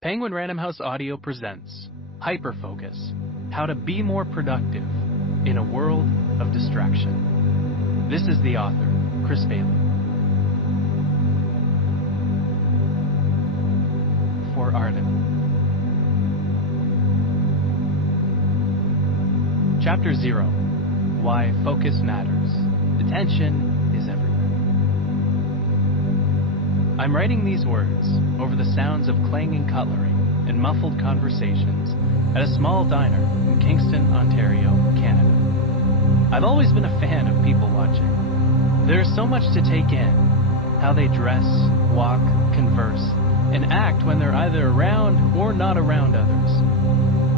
Penguin Random House Audio presents HyperFocus, how to be more productive in a world of distraction. This is the author, Chris Bailey. For Arden. Chapter 0. Why Focus Matters. Attention is everywhere. I'm writing these words over the sounds of clanging cutlery and muffled conversations at a small diner in Kingston, Ontario, Canada. I've always been a fan of people watching. There's so much to take in: how they dress, walk, converse, and act when they're either around or not around others.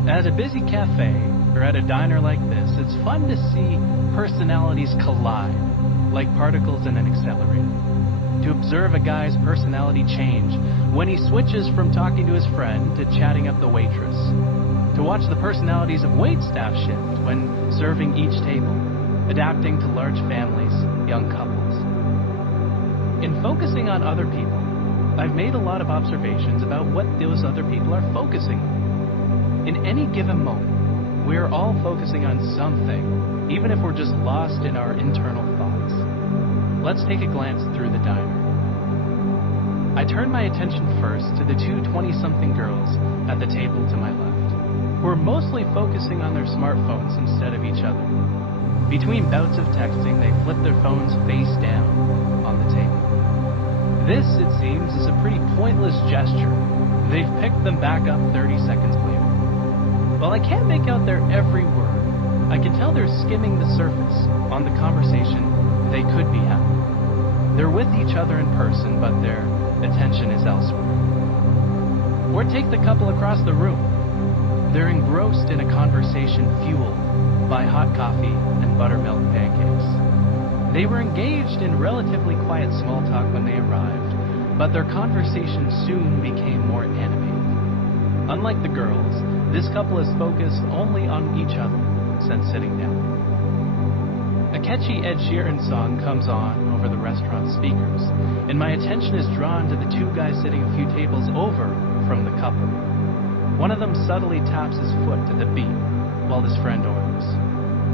At a busy cafe or at a diner like this, it's fun to see personalities collide like particles in an accelerator. To observe a guy's personality change when he switches from talking to his friend to chatting up the waitress. To watch the personalities of waitstaff shift when serving each table, adapting to large families, young couples. In focusing on other people, I've made a lot of observations about what those other people are focusing on. In any given moment, we are all focusing on something, even if we're just lost in our internal thoughts. Let's take a glance through the diner. I turn my attention first to the two 20-something girls at the table to my left, who are mostly focusing on their smartphones instead of each other. Between bouts of texting, they flip their phones face down on the table. This, it seems, is a pretty pointless gesture. They've picked them back up 30 seconds later. While I can't make out their every word, I can tell they're skimming the surface on the conversation they could be having. They're with each other in person, but their attention is elsewhere. Or take the couple across the room. They're engrossed in a conversation fueled by hot coffee and buttermilk pancakes. They were engaged in relatively quiet small talk when they arrived, but their conversation soon became more animated. Unlike the girls, this couple is focused only on each other since sitting down. A catchy Ed Sheeran song comes on over the restaurant speakers, and my attention is drawn to the two guys sitting a few tables over from the couple. One of them subtly taps his foot to the beat while his friend orders.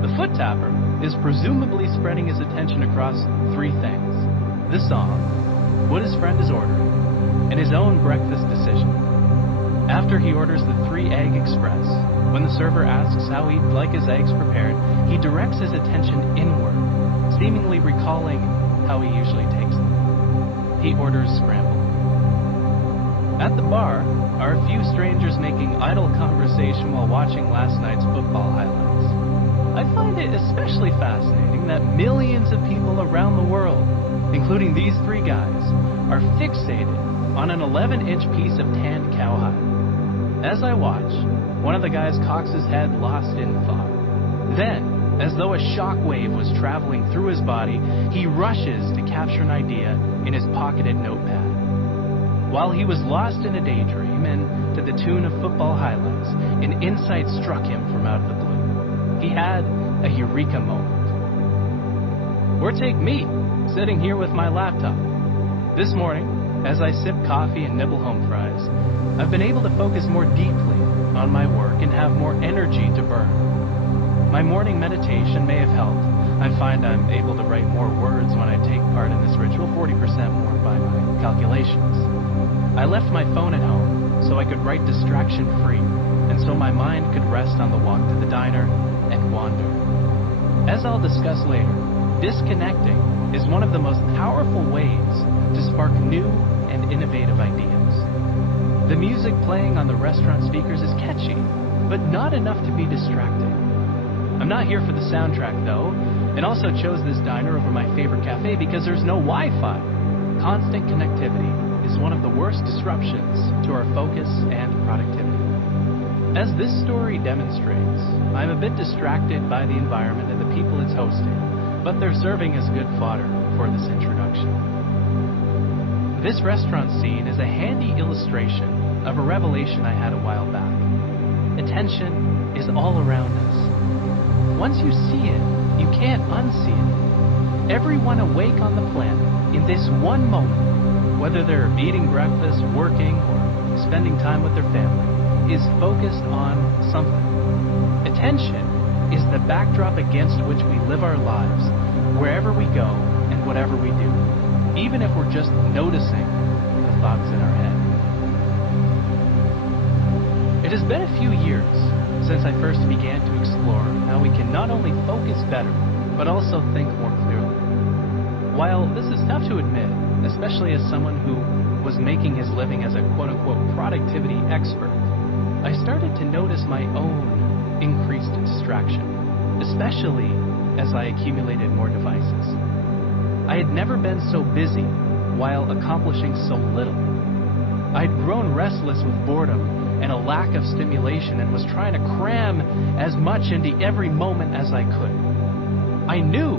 The foot tapper is presumably spreading his attention across three things: the song, what his friend is ordering, and his own breakfast decision. After he orders the 3-egg express, when the server asks how he'd like his eggs prepared, he directs his attention inward, seemingly recalling how he usually takes them. He orders scrambled. At the bar are a few strangers making idle conversation while watching last night's football highlights. I find it especially fascinating that millions of people around the world, including these three guys, are fixated on an 11-inch piece of tanned cowhide. As I watch, one of the guys cocks his head, lost in thought. Then, as though a shock wave was traveling through his body, he rushes to capture an idea in his pocketed notepad. While he was lost in a daydream and to the tune of football highlights, an insight struck him from out of the blue. He had a eureka moment. Or take me, sitting here with my laptop. This morning, as I sip coffee and nibble home fries, I've been able to focus more deeply on my work and have more energy to burn. My morning meditation may have helped. I find I'm able to write more words when I take part in this ritual, 40% more by my calculations. I left my phone at home so I could write distraction-free, and so my mind could rest on the walk to the diner and wander. As I'll discuss later, disconnecting is one of the most powerful ways to spark new and innovative ideas. The music playing on the restaurant speakers is catchy, but not enough to be distracting. I'm not here for the soundtrack, though, and also chose this diner over my favorite cafe because there's no Wi-Fi. Constant connectivity is one of the worst disruptions to our focus and productivity. As this story demonstrates, I'm a bit distracted by the environment and the people it's hosting, but they're serving as good fodder for this introduction. This restaurant scene is a handy illustration of a revelation I had a while back. Attention is all around us. Once you see it, you can't unsee it. Everyone awake on the planet in this one moment, whether they're eating breakfast, working, or spending time with their family, is focused on something. Attention is the backdrop against which we live our lives, wherever we go and whatever we do, even if we're just noticing the thoughts in our head. It has been a few years since I first began to explore how we can not only focus better, but also think more clearly. While this is tough to admit, especially as someone who was making his living as a quote-unquote productivity expert, I started to notice my own increased distraction, especially as I accumulated more devices. I had never been so busy while accomplishing so little. I had grown restless with boredom and a lack of stimulation and was trying to cram as much into every moment as I could. I knew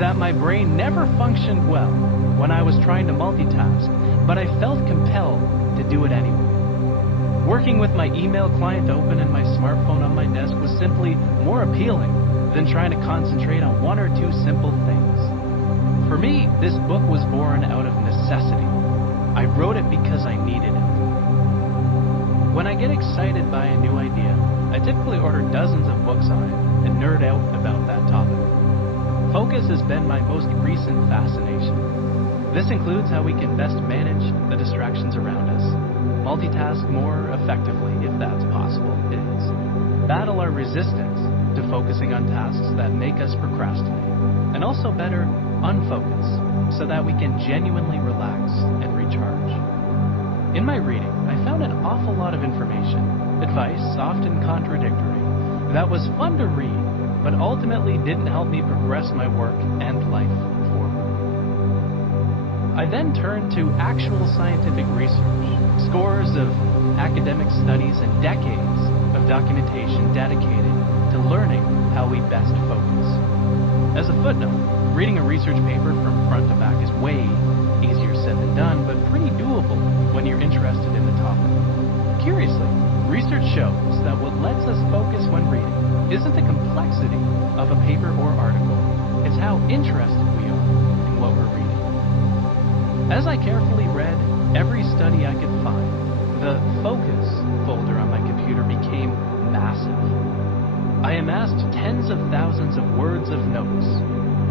that my brain never functioned well when I was trying to multitask, but I felt compelled to do it anyway. Working with my email client open and my smartphone on my desk was simply more appealing than trying to concentrate on one or two simple things. For me, this book was born out of necessity. I wrote it because I needed it. When I get excited by a new idea, I typically order dozens of books on it and nerd out about that topic. Focus has been my most recent fascination. This includes how we can best manage the distractions around us, multitask more effectively if that's possible, it is, battle our resistance to focusing on tasks that make us procrastinate, and also better unfocus so that we can genuinely relax and recharge. In my reading, I found an awful lot of information, advice often contradictory, that was fun to read, but ultimately didn't help me progress my work and life forward. I then turned to actual scientific research, scores of academic studies and decades of documentation dedicated to learning how we best focus. As a footnote, reading a research paper from front to back is way easier said than done, but pretty doable when you're interested in the topic. Curiously, research shows that what lets us focus when reading isn't the complexity of a paper or article, it's how interested we are in what we're reading. As I carefully read every study I could find, the focus folder on my computer became massive. I amassed tens of thousands of words of notes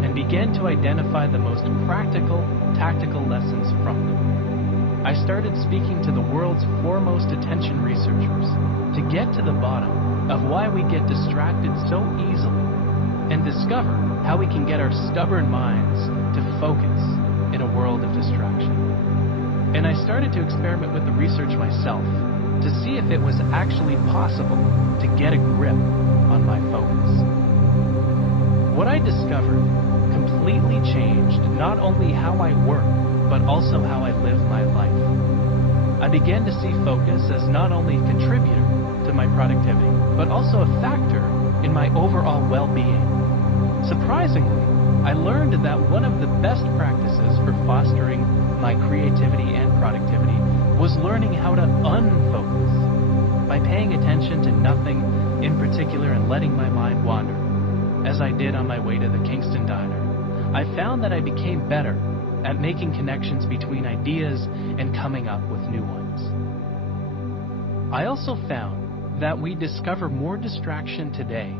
and began to identify the most practical, tactical lessons from them. I started speaking to the world's foremost attention researchers to get to the bottom of why we get distracted so easily and discover how we can get our stubborn minds to focus in a world of distraction. And I started to experiment with the research myself to see if it was actually possible to get a grip on my focus. What I discovered completely changed not only how I work, but also how I live my life. I began to see focus as not only a contributor to my productivity, but also a factor in my overall well-being. Surprisingly, I learned that one of the best practices for fostering my creativity and productivity was learning how to unfocus by paying attention to nothing in particular and letting my mind wander. As I did on my way to the Kingston Diner, I found that I became better at making connections between ideas and coming up with new ones. I also found that we discover more distraction today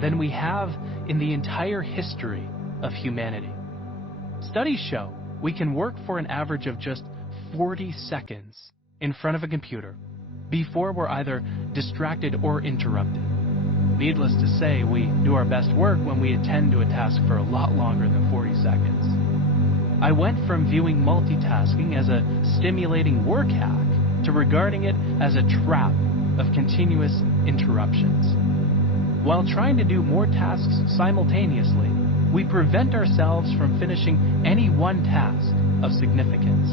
than we have in the entire history of humanity. Studies show we can work for an average of just 40 seconds in front of a computer before we're either distracted or interrupted. Needless to say, we do our best work when we attend to a task for a lot longer than 40 seconds. I went from viewing multitasking as a stimulating work hack to regarding it as a trap of continuous interruptions. While trying to do more tasks simultaneously, we prevent ourselves from finishing any one task of significance.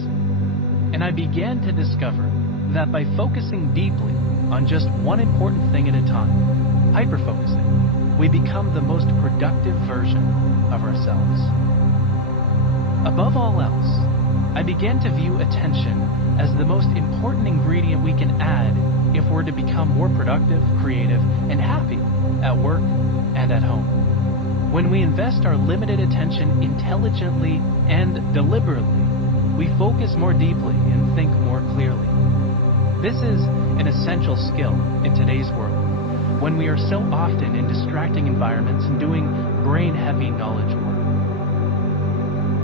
And I began to discover that by focusing deeply on just one important thing at a time, hyperfocusing, we become the most productive version of ourselves. Above all else, I began to view attention as the most important ingredient we can add if we're to become more productive, creative, and happy at work and at home. When we invest our limited attention intelligently and deliberately, we focus more deeply and think more clearly. This is an essential skill in today's world, when we are so often in distracting environments and doing brain-heavy knowledge work.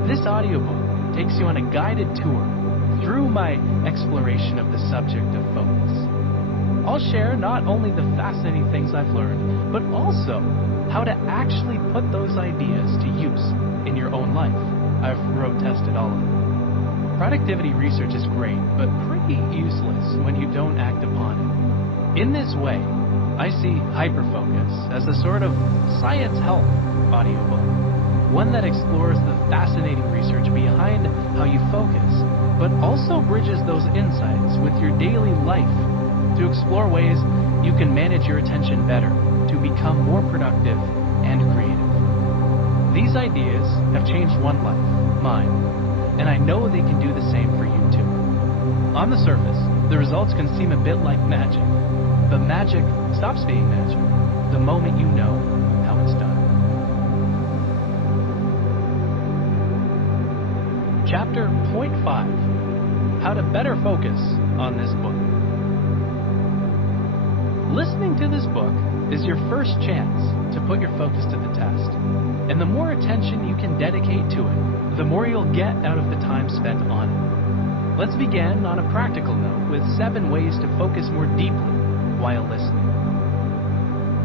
This audiobook takes you on a guided tour through my exploration of the subject of focus. I'll share not only the fascinating things I've learned, but also how to actually put those ideas to use in your own life. I've road tested all of them. Productivity research is great, but pretty useless when you don't act upon it. In this way, I see HyperFocus as a sort of science help audiobook, one that explores the fascinating research behind how you focus, but also bridges those insights with your daily life to explore ways you can manage your attention better to become more productive and creative. These ideas have changed one life, mine, and I know they can do the same for you too. On the surface, the results can seem a bit like magic, but magic stops being magic the moment you know how it's done. Chapter 0.5: How to better focus on this book. Listening to this book is your first chance to put your focus to the test. And the more attention you can dedicate to it, the more you'll get out of the time spent on it. Let's begin on a practical note with 7 ways to focus more deeply while listening.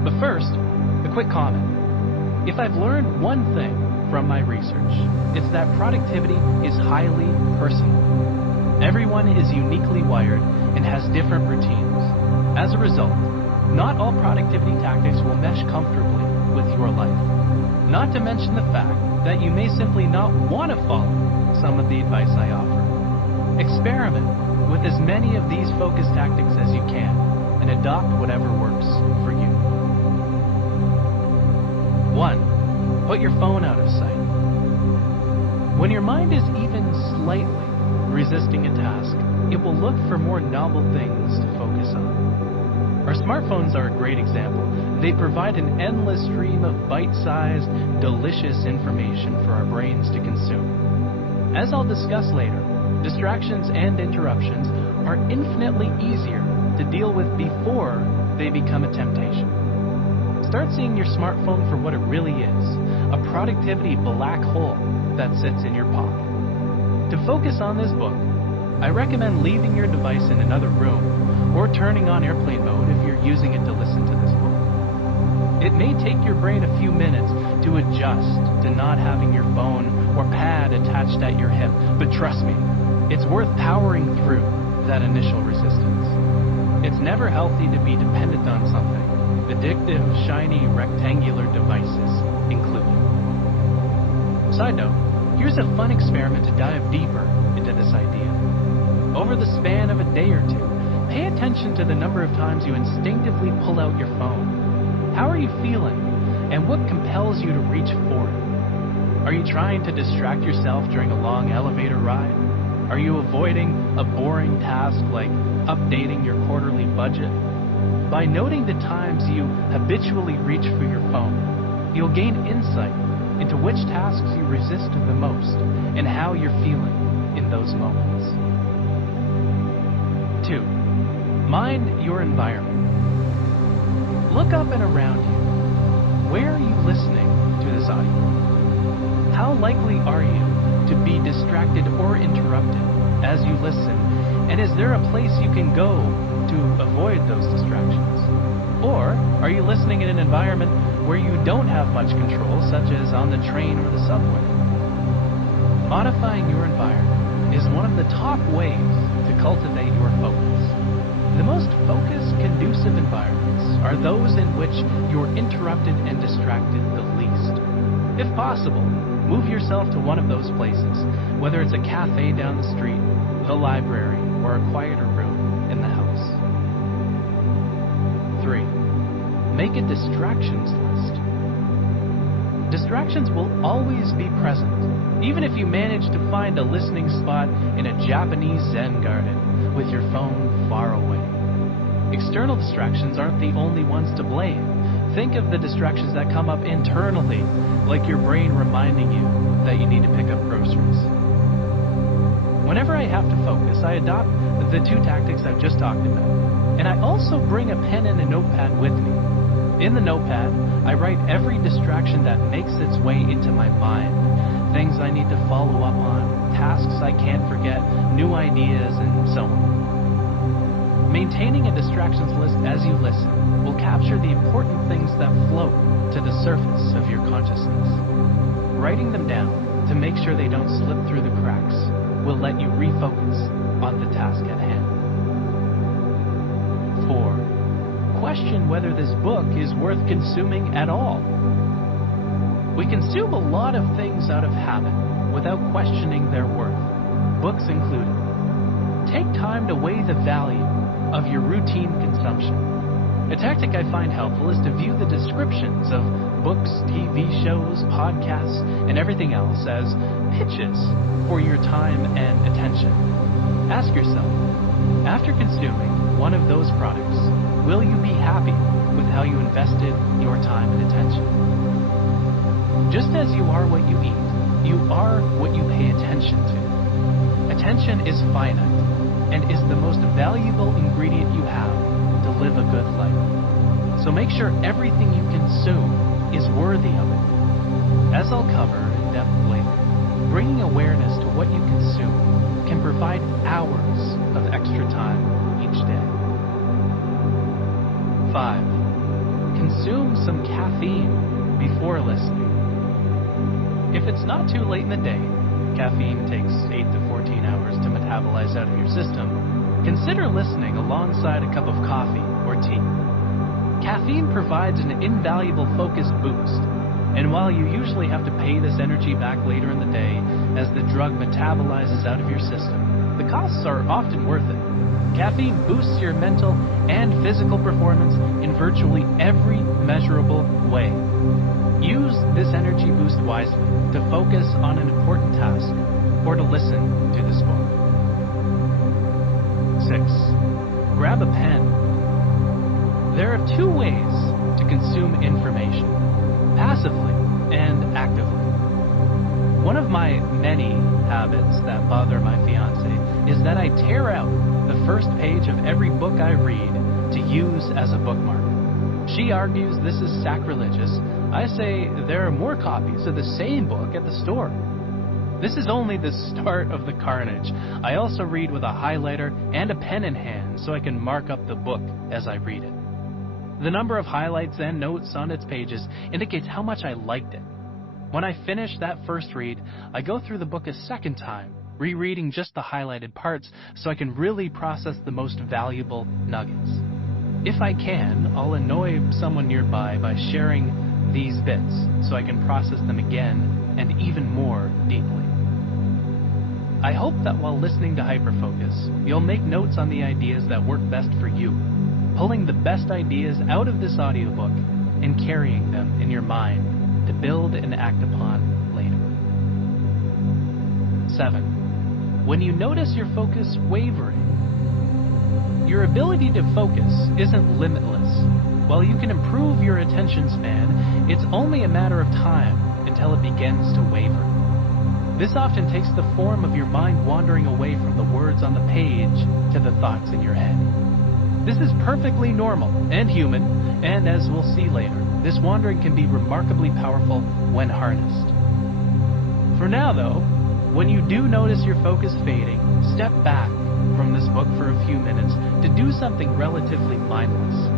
But first, a quick comment. If I've learned one thing from my research, it's that productivity is highly personal. Everyone is uniquely wired and has different routines. As a result, not all productivity tactics will mesh comfortably with your life. Not to mention the fact that you may simply not want to follow some of the advice I offer. Experiment with as many of these focus tactics as you can and adopt whatever works for you. 1. Put your phone out of sight. When your mind is even slightly resisting a task, it will look for more novel things to focus on. Our smartphones are a great example. They provide an endless stream of bite-sized, delicious information for our brains to consume. As I'll discuss later, distractions and interruptions are infinitely easier to deal with before they become a temptation. Start seeing your smartphone for what it really is, a productivity black hole that sits in your pocket. To focus on this book, I recommend leaving your device in another room or turning on airplane mode if you're using it to listen to this book. It may take your brain a few minutes to adjust to not having your phone or pad attached at your hip, but trust me, it's worth powering through that initial resistance. It's never healthy to be dependent on something, addictive, shiny, rectangular devices included. Side note, here's a fun experiment to dive deeper into this idea. Over the span of a day or two, pay attention to the number of times you instinctively pull out your phone. How are you feeling, and what compels you to reach for it? Are you trying to distract yourself during a long elevator ride? Are you avoiding a boring task like updating your quarterly budget? By noting the times you habitually reach for your phone, you'll gain insight into which tasks you resist the most and how you're feeling in those moments. 2. Mind your environment. Look up and around you. Where are you listening to this audio? How likely are you to be distracted or interrupted as you listen? And is there a place you can go to avoid those distractions? Or are you listening in an environment where you don't have much control, such as on the train or the subway? Modifying your environment is one of the top ways to cultivate your focus. The most focus-conducive environments are those in which you're interrupted and distracted the least. If possible, move yourself to one of those places, whether it's a cafe down the street, the library, or a quieter room in the house. 3. Make a distractions list. Distractions will always be present, even if you manage to find a listening spot in a Japanese Zen garden with your phone far away. External distractions aren't the only ones to blame. Think of the distractions that come up internally, like your brain reminding you that you need to pick up groceries. Whenever I have to focus, I adopt the two tactics I've just talked about. And I also bring a pen and a notepad with me. In the notepad, I write every distraction that makes its way into my mind. Things I need to follow up on, tasks I can't forget, new ideas, and so on. Maintaining a distractions list as you listen will capture the important things that float to the surface of your consciousness. Writing them down to make sure they don't slip through the cracks will let you refocus on the task at hand. 4. Question whether this book is worth consuming at all. We consume a lot of things out of habit without questioning their worth, books included. Take time to weigh the value of your routine consumption. A tactic I find helpful is to view the descriptions of books, TV shows, podcasts, and everything else as pitches for your time and attention. Ask yourself, after consuming one of those products, will you be happy with how you invested your time and attention? Just as you are what you eat, you are what you pay attention to. Attention is finite and is the most valuable ingredient you have to live a good life. So make sure everything you consume is worthy of it. As I'll cover in depth later, bringing awareness to what you consume can provide hours of extra time each day. 5. Consume some caffeine before listening. If it's not too late in the day, caffeine takes 8 to 14 hours to metabolize out of your system, consider listening alongside a cup of coffee or tea. Caffeine provides an invaluable focus boost, and while you usually have to pay this energy back later in the day as the drug metabolizes out of your system, the costs are often worth it. Caffeine boosts your mental and physical performance in virtually every measurable way. Use this energy boost wisely to focus on an important task or to listen to this book. 6. Grab a pen. There are two ways to consume information, passively and actively. One of my many habits that bother my fiance is that I tear out the first page of every book I read to use as a bookmark. She argues this is sacrilegious. I say there are more copies of the same book at the store. This is only the start of the carnage. I also read with a highlighter and a pen in hand so I can mark up the book as I read it. The number of highlights and notes on its pages indicates how much I liked it. When I finish that first read, I go through the book a second time, rereading just the highlighted parts so I can really process the most valuable nuggets. If I can, I'll annoy someone nearby by sharing these bits so I can process them again and even more deeply. I hope that while listening to HyperFocus, you'll make notes on the ideas that work best for you, pulling the best ideas out of this audiobook and carrying them in your mind to build and act upon later. 7. When you notice your focus wavering, your ability to focus isn't limitless. While you can improve your attention span, it's only a matter of time until it begins to waver. This often takes the form of your mind wandering away from the words on the page to the thoughts in your head. This is perfectly normal and human, and as we'll see later, this wandering can be remarkably powerful when harnessed. For now though, when you do notice your focus fading, step back from this book for a few minutes to do something relatively mindless.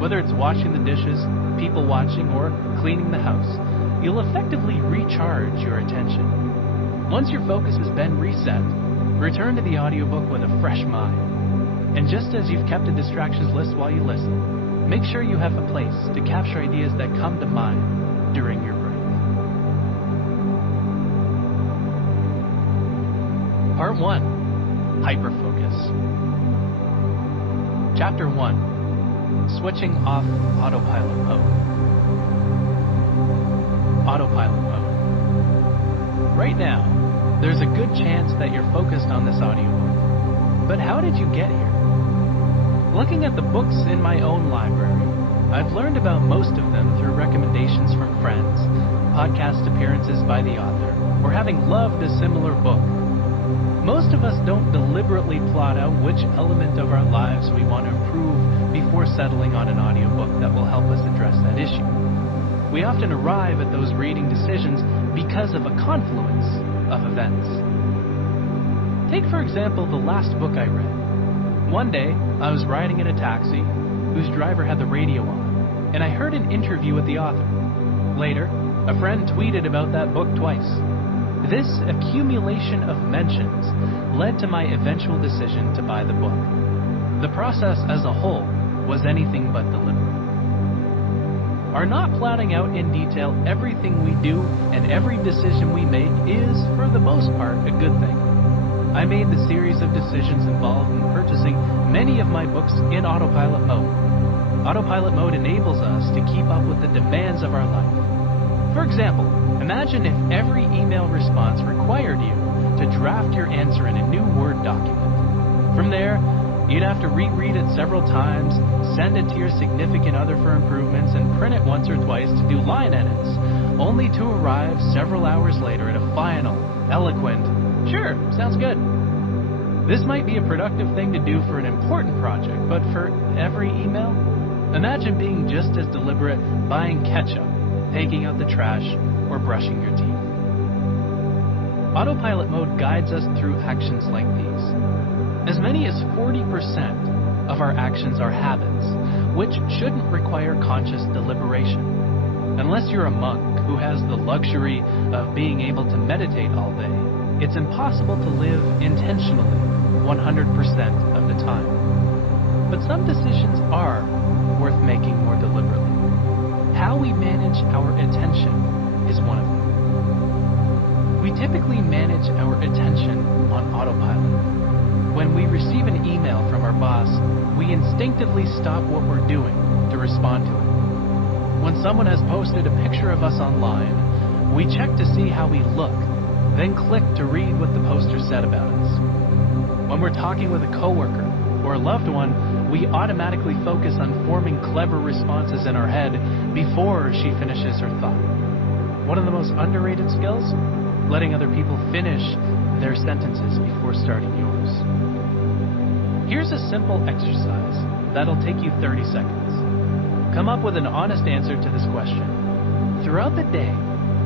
Whether it's washing the dishes, people watching, or cleaning the house, you'll effectively recharge your attention. Once your focus has been reset, return to the audiobook with a fresh mind. And just as you've kept a distractions list while you listen, make sure you have a place to capture ideas that come to mind during your break. Part 1. HyperFocus. Chapter 1. Switching off autopilot mode. Autopilot mode. Right now, there's a good chance that you're focused on this audiobook. But how did you get here? Looking at the books in my own library, I've learned about most of them through recommendations from friends, podcast appearances by the author, or having loved a similar book. Most of us don't deliberately plot out which element of our lives we want to improve before settling on an audiobook that will help us address that issue. We often arrive at those reading decisions because of a confluence of events. Take, for example, the last book I read. One day, I was riding in a taxi whose driver had the radio on, and I heard an interview with the author. Later, a friend tweeted about that book twice. This accumulation of mentions led to my eventual decision to buy the book. The process as a whole was anything but deliberate. Our not plotting out in detail everything we do and every decision we make is, for the most part, a good thing. I made the series of decisions involved in purchasing many of my books in autopilot mode. Autopilot mode enables us to keep up with the demands of our life. For example, imagine if every email response required you to draft your answer in a new Word document. From there, you'd have to reread it several times, send it to your significant other for improvements, and print it once or twice to do line edits, only to arrive several hours later at a final, eloquent, "Sure, sounds good." This might be a productive thing to do for an important project, but for every email, imagine being just as deliberate buying ketchup, taking out the trash, or brushing your teeth. Autopilot mode guides us through actions like these. As many as 40% of our actions are habits, which shouldn't require conscious deliberation. Unless you're a monk who has the luxury of being able to meditate all day, it's impossible to live intentionally 100% of the time. But some decisions are worth making more deliberately. How we manage our attention is one of them. We typically manage our attention on autopilot. When we receive an email from our boss, we instinctively stop what we're doing to respond to it. When someone has posted a picture of us online, we check to see how we look, then click to read what the poster said about us. When we're talking with a coworker or a loved one, we automatically focus on forming clever responses in our head before she finishes her thought. One of the most underrated skills? Letting other people finish their sentences before starting yours. Here's a simple exercise that'll take you 30 seconds. Come up with an honest answer to this question. Throughout the day,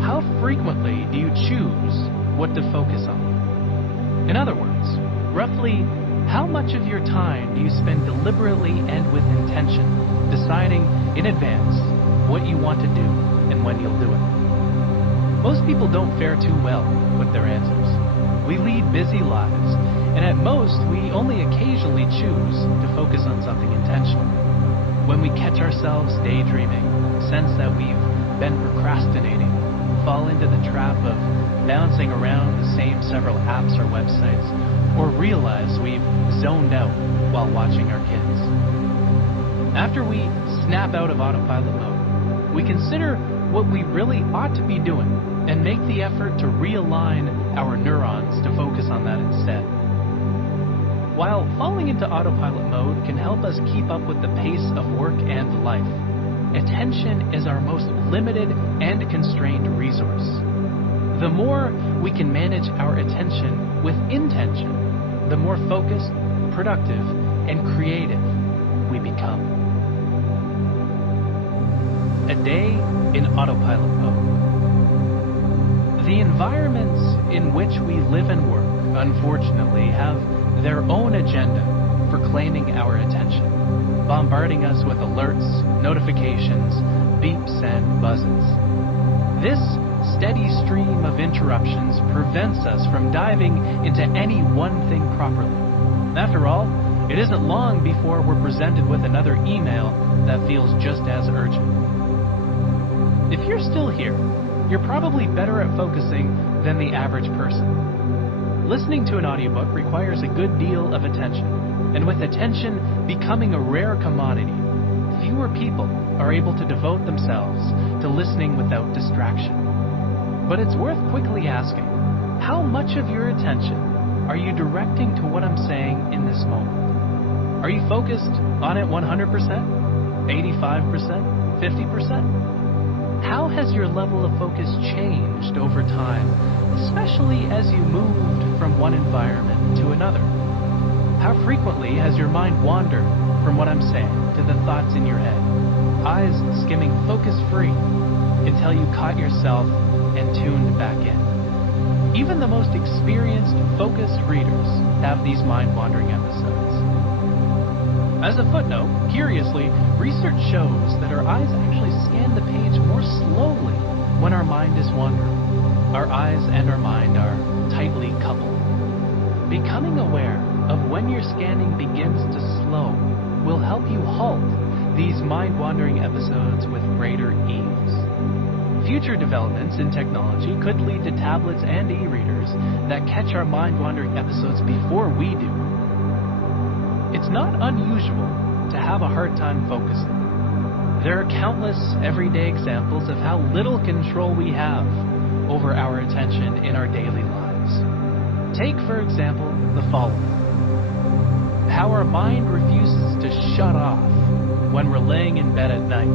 how frequently do you choose what to focus on? In other words, roughly how much of your time do you spend deliberately and with intention, deciding in advance what you want to do and when you'll do it? Most people don't fare too well with their answers. We lead busy lives, and at most, we only occasionally choose to focus on something intentional. When we catch ourselves daydreaming, sense that we've been procrastinating, fall into the trap of bouncing around the same several apps or websites, or realize we've zoned out while watching our kids. After we snap out of autopilot mode, we consider what we really ought to be doing and make the effort to realign our neurons to focus on that instead. While falling into autopilot mode can help us keep up with the pace of work and life, attention is our most limited and constrained resource. The more we can manage our attention with intention, the more focused, productive, and creative we become. A day in autopilot mode. The environments in which we live and work, unfortunately, have their own agenda for claiming our attention, bombarding us with alerts, notifications, beeps, and buzzes. This steady stream of interruptions prevents us from diving into any one thing properly. After all, it isn't long before we're presented with another email that feels just as urgent. If you're still here, you're probably better at focusing than the average person. Listening to an audiobook requires a good deal of attention, and with attention becoming a rare commodity, fewer people are able to devote themselves to listening without distraction. But it's worth quickly asking, how much of your attention are you directing to what I'm saying in this moment? Are you focused on it 100%? 85%? 50%? How has your level of focus changed over time, especially as you moved from one environment to another? How frequently has your mind wandered from what I'm saying to the thoughts in your head, eyes skimming focus-free until you caught yourself and tuned back in? Even the most experienced, focused readers have these mind-wandering episodes. As a footnote, curiously, research shows that our eyes actually scan the page more slowly when our mind is wandering. Our eyes and our mind are tightly coupled. Becoming aware of when your scanning begins to slow will help you halt these mind-wandering episodes with greater ease. Future developments in technology could lead to tablets and e-readers that catch our mind-wandering episodes before we do. It's not unusual to have a hard time focusing. There are countless everyday examples of how little control we have over our attention in our daily lives. Take, for example, the following. How our mind refuses to shut off when we're laying in bed at night.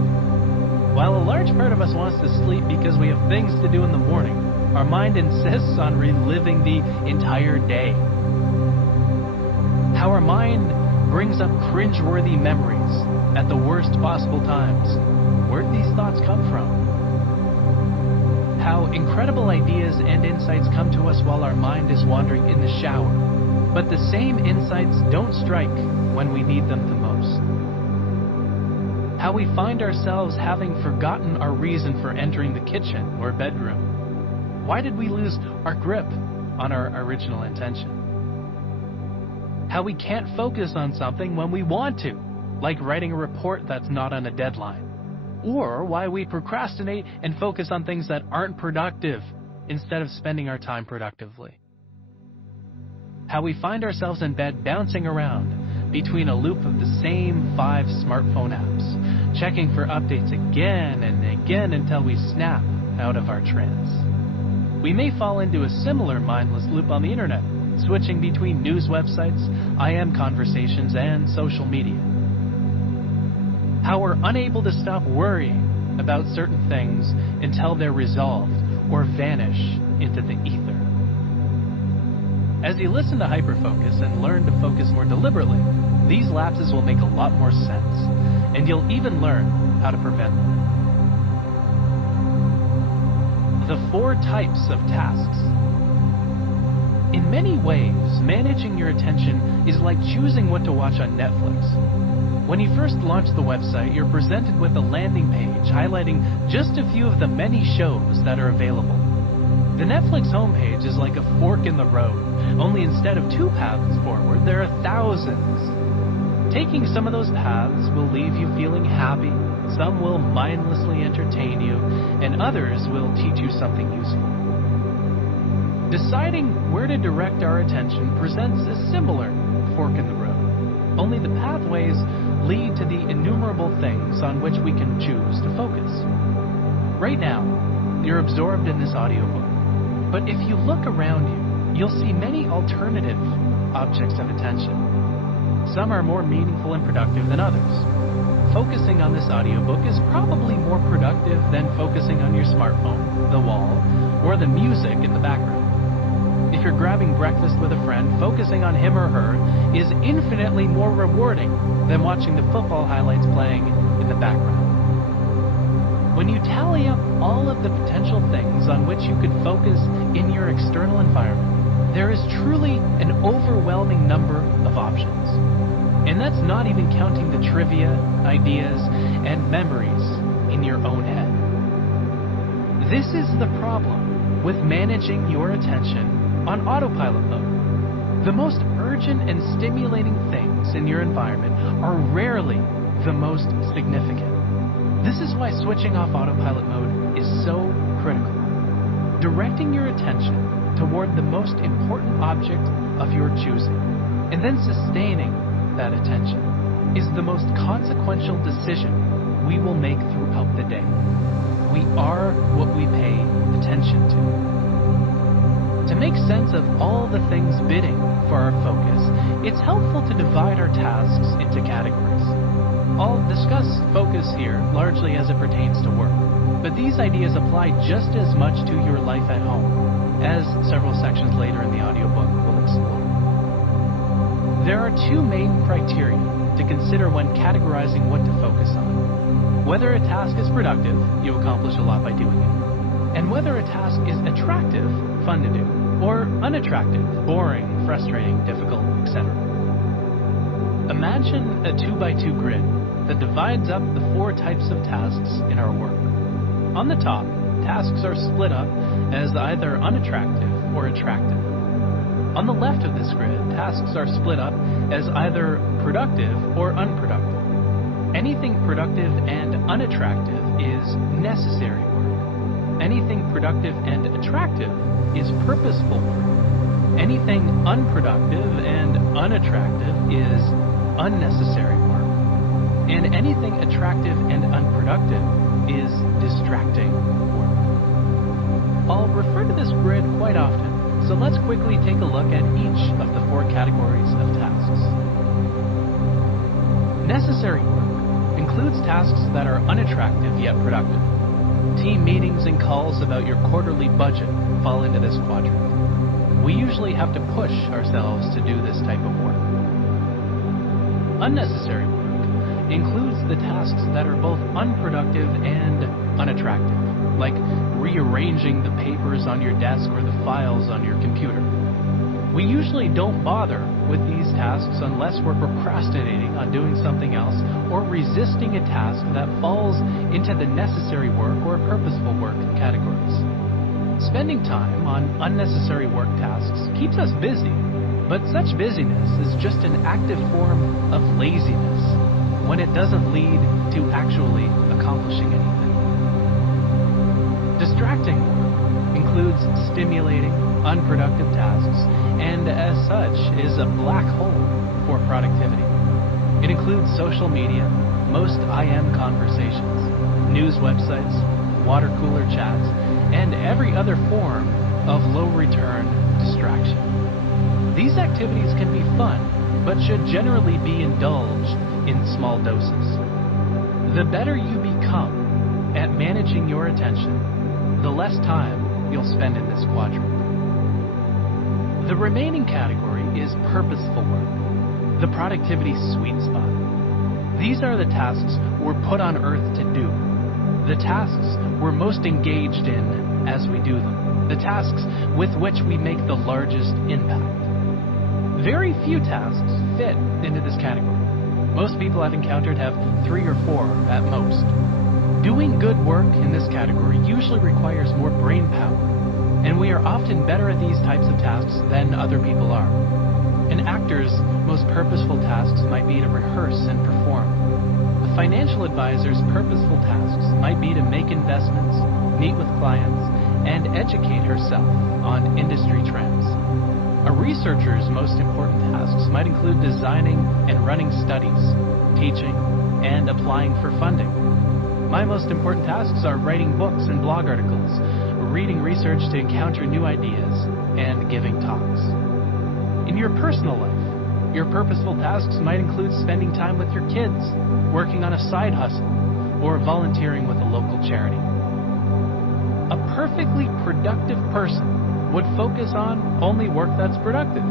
While a large part of us wants to sleep because we have things to do in the morning, our mind insists on reliving the entire day. How our mind brings up cringeworthy memories at the worst possible times. Where do these thoughts come from? How incredible ideas and insights come to us while our mind is wandering in the shower, but the same insights don't strike when we need them the most. How we find ourselves having forgotten our reason for entering the kitchen or bedroom. Why did we lose our grip on our original intention? How we can't focus on something when we want to, like writing a report that's not on a deadline. Or why we procrastinate and focus on things that aren't productive instead of spending our time productively. How we find ourselves in bed bouncing around between a loop of the same 5 smartphone apps, checking for updates again and again until we snap out of our trance. We may fall into a similar mindless loop on the internet, switching between news websites, IM conversations, and social media. How we're unable to stop worrying about certain things until they're resolved or vanish into the ether. As you listen to HyperFocus and learn to focus more deliberately, these lapses will make a lot more sense, and you'll even learn how to prevent them. The 4 types of tasks. In many ways, managing your attention is like choosing what to watch on Netflix. When you first launch the website, you're presented with a landing page highlighting just a few of the many shows that are available. The Netflix homepage is like a fork in the road, only instead of 2 paths forward, there are thousands. Taking some of those paths will leave you feeling happy, some will mindlessly entertain you, and others will teach you something useful. Deciding where to direct our attention presents a similar fork in the road, only the pathways lead to the innumerable things on which we can choose to focus. Right now, you're absorbed in this audiobook, but if you look around you, you'll see many alternative objects of attention. Some are more meaningful and productive than others. Focusing on this audiobook is probably more productive than focusing on your smartphone, the wall, or the music in the background. If you're grabbing breakfast with a friend, focusing on him or her is infinitely more rewarding than watching the football highlights playing in the background. When you tally up all of the potential things on which you could focus in your external environment, there is truly an overwhelming number of options. And that's not even counting the trivia, ideas, and memories in your own head. This is the problem with managing your attention on autopilot mode. The most urgent and stimulating things in your environment are rarely the most significant. This is why switching off autopilot mode is so critical. Directing your attention toward the most important object of your choosing, and then sustaining that attention, is the most consequential decision we will make throughout the day. We are what we pay attention to. To make sense of all the things bidding for our focus, it's helpful to divide our tasks into categories. I'll discuss focus here largely as it pertains to work, but these ideas apply just as much to your life at home, as several sections later in the audiobook will explore. There are two main criteria to consider when categorizing what to focus on. Whether a task is productive, you accomplish a lot by doing it, and whether a task is attractive, fun to do, or unattractive, boring, frustrating, difficult, etc. Imagine a 2x2 grid that divides up the 4 types of tasks in our work. On the top, tasks are split up as either unattractive or attractive. On the left of this grid, tasks are split up as either productive or unproductive. Anything productive and unattractive is necessary work. Anything productive and attractive is purposeful work. Anything unproductive and unattractive is unnecessary work. And anything attractive and unproductive is distracting work. I'll refer to this grid quite often, so let's quickly take a look at each of the 4 categories of tasks. Necessary work includes tasks that are unattractive yet productive. Team meetings and calls about your quarterly budget fall into this quadrant. We usually have to push ourselves to do this type of work. Unnecessary work includes the tasks that are both unproductive and unattractive, like rearranging the papers on your desk or the files on your computer. We usually don't bother with these tasks unless we're procrastinating on doing something else or resisting a task that falls into the necessary work or purposeful work categories. Spending time on unnecessary work tasks keeps us busy, but such busyness is just an active form of laziness when it doesn't lead to actually accomplishing anything. Distracting work includes stimulating, unproductive tasks, and as such is a black hole for productivity. It includes social media, most IM conversations, news websites, water cooler chats, and every other form of low-return distraction. These activities can be fun, but should generally be indulged in small doses. The better you become at managing your attention, the less time you'll spend in this quadrant. The remaining category is purposeful work, the productivity sweet spot. These are the tasks we're put on earth to do, the tasks we're most engaged in as we do them, the tasks with which we make the largest impact. Very few tasks fit into this category. Most people I've encountered have 3 or 4 at most. Doing good work in this category usually requires more brain power, and we are often better at these types of tasks than other people are. An actor's most purposeful tasks might be to rehearse and perform. A financial advisor's purposeful tasks might be to make investments, meet with clients, and educate herself on industry trends. A researcher's most important tasks might include designing and running studies, teaching, and applying for funding. My most important tasks are writing books and blog articles, reading research to encounter new ideas, and giving talks. In your personal life, your purposeful tasks might include spending time with your kids, working on a side hustle, or volunteering with a local charity. A perfectly productive person would focus on only work that's productive.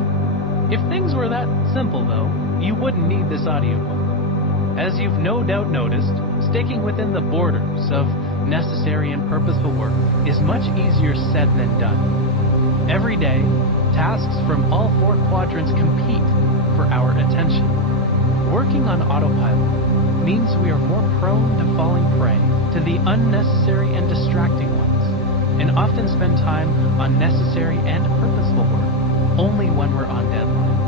If things were that simple, though, you wouldn't need this audiobook. As you've no doubt noticed, sticking within the borders of necessary and purposeful work is much easier said than done. Every day, tasks from all 4 quadrants compete for our attention. Working on autopilot means we are more prone to falling prey to the unnecessary and distracting ones, and often spend time on necessary and purposeful work only when we're on deadline.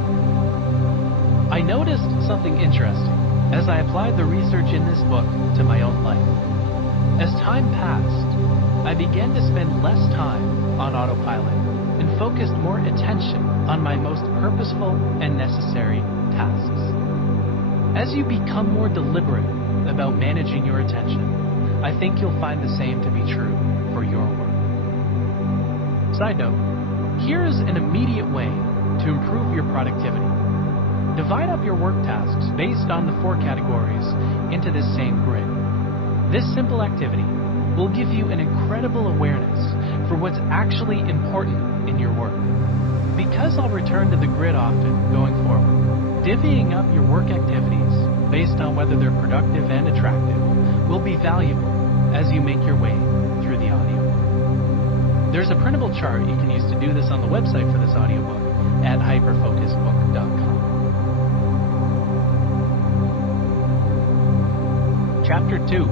I noticed something interesting as I applied the research in this book to my own life. As time passed, I began to spend less time on autopilot and focused more attention on my most purposeful and necessary tasks. As you become more deliberate about managing your attention, I think you'll find the same to be true for your work. Side note, here's an immediate way to improve your productivity. divide up your work tasks based on the 4 categories into this same grid. This simple activity will give you an incredible awareness for what's actually important in your work. Because I'll return to the grid often going forward, divvying up your work activities based on whether they're productive and attractive will be valuable as you make your way through the audio. There's a printable chart you can use to do this on the website for this audiobook at hyperfocusbook.com. Chapter 2.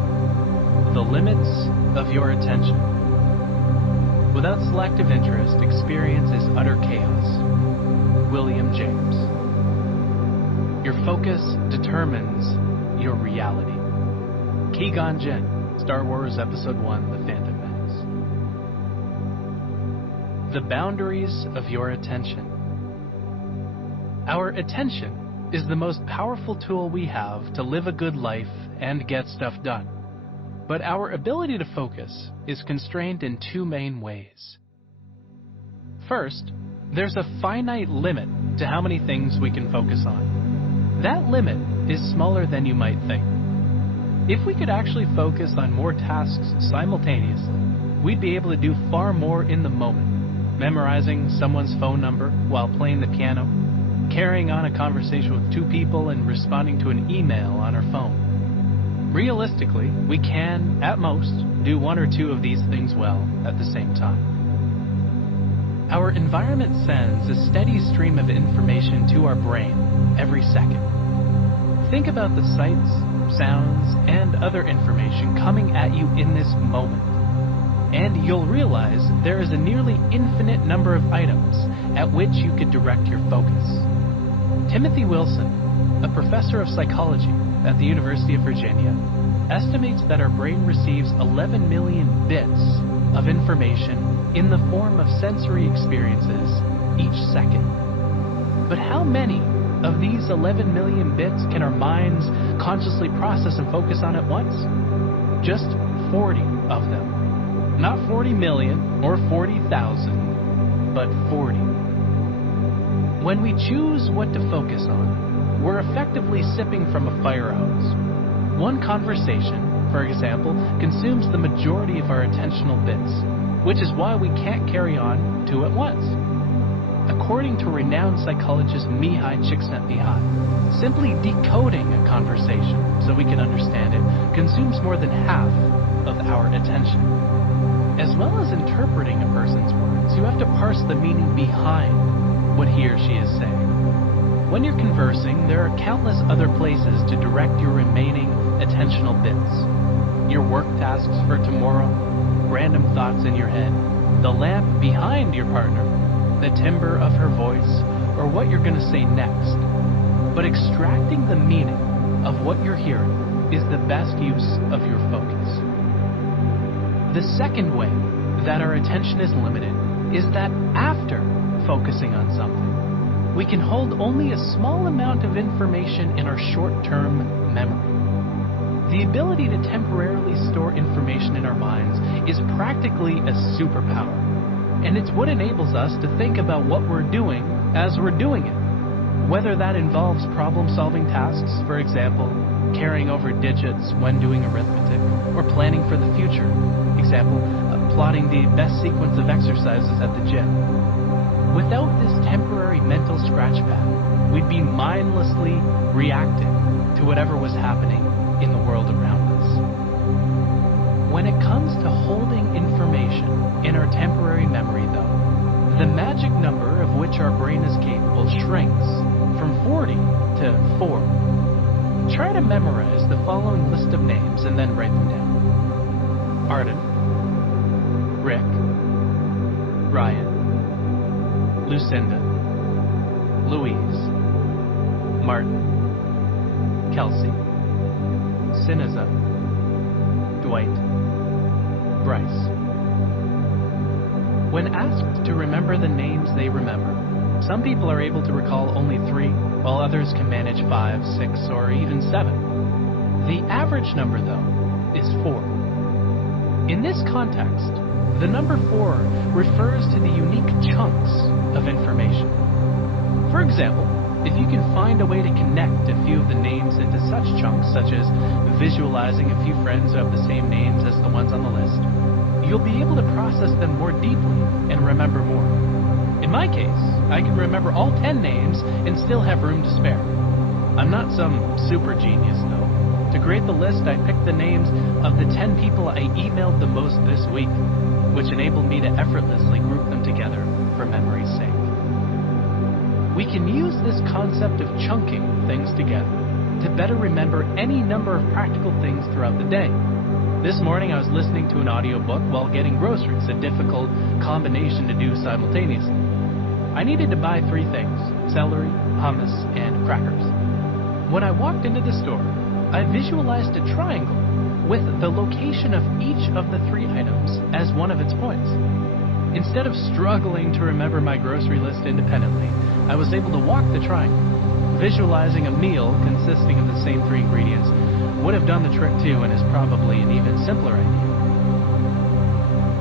The Limits of Your Attention. Without selective interest, experience is utter chaos. William James. Your focus determines your reality. Qui-Gon Jinn, Star Wars Episode 1, The Phantom Menace. The boundaries of your attention. Our attention is the most powerful tool we have to live a good life and get stuff done. But our ability to focus is constrained in 2 main ways. First, there's a finite limit to how many things we can focus on. That limit is smaller than you might think. If we could actually focus on more tasks simultaneously, we'd be able to do far more in the moment, memorizing someone's phone number while playing the piano, carrying on a conversation with 2 people and responding to an email on our phone. Realistically, we can, at most, do 1 or 2 of these things well at the same time. Our environment sends a steady stream of information to our brain every second. Think about the sights, sounds, and other information coming at you in this moment. And you'll realize there is a nearly infinite number of items at which you could direct your focus. Timothy Wilson, a professor of psychology at the University of Virginia, estimates that our brain receives 11 million bits of information in the form of sensory experiences each second. But how many of these 11 million bits can our minds consciously process and focus on at once? Just 40 of them. Not 40 million or 40,000, but 40. When we choose what to focus on, we're effectively sipping from a fire hose. One conversation, for example, consumes the majority of our attentional bits, which is why we can't carry on 2 at once. According to renowned psychologist Mihai Csikszentmihalyi, simply decoding a conversation so we can understand it consumes more than half of our attention. As well as interpreting a person's words, you have to parse the meaning behind what he or she is saying. When you're conversing, there are countless other places to direct your remaining attentional bits. Your work tasks for tomorrow, random thoughts in your head, the lamp behind your partner, the timbre of her voice, or what you're going to say next. But extracting the meaning of what you're hearing is the best use of your focus. The second way that our attention is limited is that after focusing on something, we can hold only a small amount of information in our short-term memory. The ability to temporarily store information in our minds is practically a superpower, and it's what enables us to think about what we're doing as we're doing it. Whether that involves problem-solving tasks, for example, carrying over digits when doing arithmetic, or planning for the future, example, plotting the best sequence of exercises at the gym. Without this temporary mental scratch pad, we'd be mindlessly reacting to whatever was happening in the world around us. When it comes to holding information in our temporary memory, though, the magic number of which our brain is capable shrinks from 40 to 4. Try to memorize the following list of names and then write them down. Arden, Rick, Ryan, Lucinda, Louise, Martin, Kelsey, Siniza, Dwight, Bryce. When asked to remember the names they remember, some people are able to recall only 3, while others can manage 5, 6, or even 7. The average number, though, is 4. In this context, the number 4 refers to the unique chunks of information. For example, If you can find a way to connect a few of the names into such chunks, such as visualizing a few friends who have the same names as the ones on the list, you'll be able to process them more deeply and remember more. In my case, I can remember all 10 names and still have room to spare. I'm not some super genius, though. To create the list, I picked the names of the 10 people I emailed the most this week, which enabled me to effortlessly group them together for memory's sake. We can use this concept of chunking things together to better remember any number of practical things throughout the day. This morning I was listening to an audiobook while getting groceries, a difficult combination to do simultaneously. I needed to buy 3 things: celery, hummus, and crackers. When I walked into the store, I visualized a triangle with the location of each of the 3 items as one of its points. Instead of struggling to remember my grocery list independently, I was able to walk the triangle. Visualizing a meal consisting of the same 3 ingredients would have done the trick too, and is probably an even simpler idea.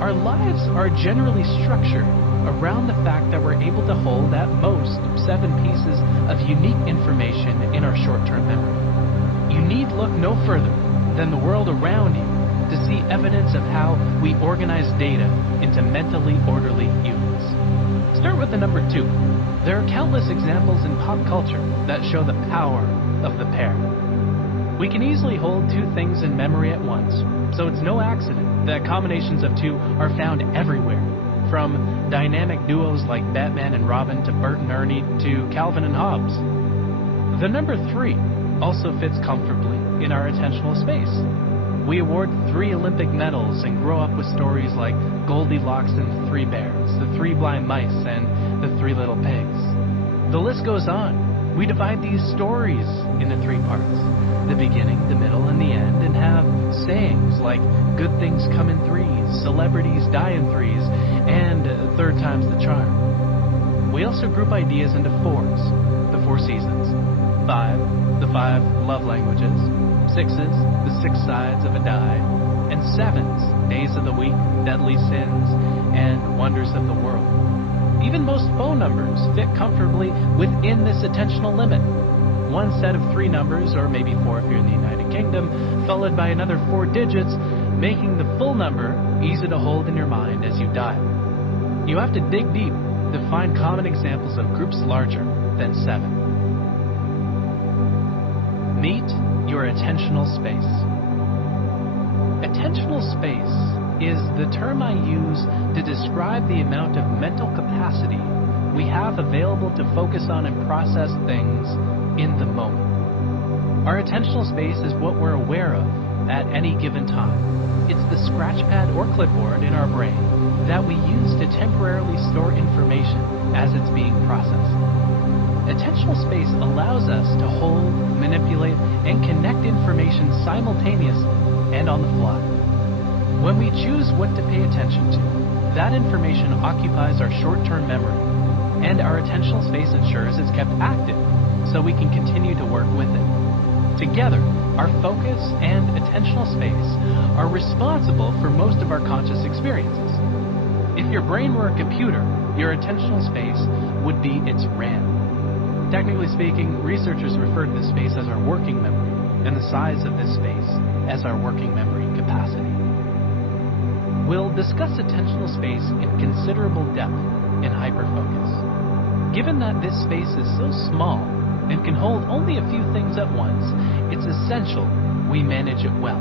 Our lives are generally structured around the fact that we're able to hold at most 7 pieces of unique information in our short-term memory. You need look no further than the world around you to see evidence of how we organize data into mentally orderly units. Start with the number 2. There are countless examples in pop culture that show the power of the pair. We can easily hold 2 things in memory at once, so it's no accident that combinations of 2 are found everywhere, from dynamic duos like Batman and Robin to Bert and Ernie to Calvin and Hobbes. The number 3 also fits comfortably in our attentional space. We award 3 Olympic medals and grow up with stories like Goldilocks and the 3 Bears, the 3 Blind Mice, and the 3 Little Pigs. The list goes on. We divide these stories into 3 parts: the beginning, the middle, and the end, and have sayings like good things come in 3s, celebrities die in 3s, and 3rd time's the charm. We also group ideas into 4s, the 4 seasons, 5, the 5 love languages, 6s, the 6 sides of a die, and 7s, days of the week, deadly sins, and wonders of the world. Even most phone numbers fit comfortably within this attentional limit. One set of 3 numbers, or maybe 4 if you're in the United Kingdom, followed by another 4 digits, making the full number easy to hold in your mind as you dial. You have to dig deep to find common examples of groups larger than 7. Meet your attentional space. Attentional space is the term I use to describe the amount of mental capacity we have available to focus on and process things in the moment. Our attentional space is what we're aware of at any given time. It's the scratch pad or clipboard in our brain that we use to temporarily store information as it's being processed. Attentional space allows us to hold, manipulate, and connect information simultaneously and on the fly. When we choose what to pay attention to, that information occupies our short-term memory, and our attentional space ensures it's kept active so we can continue to work with it. Together, our focus and attentional space are responsible for most of our conscious experiences. If your brain were a computer, your attentional space would be its RAM. Technically speaking, researchers refer to this space as our working memory, and the size of this space as our working memory capacity. We'll discuss attentional space in considerable depth in HyperFocus. Given that this space is so small and can hold only a few things at once, it's essential we manage it well.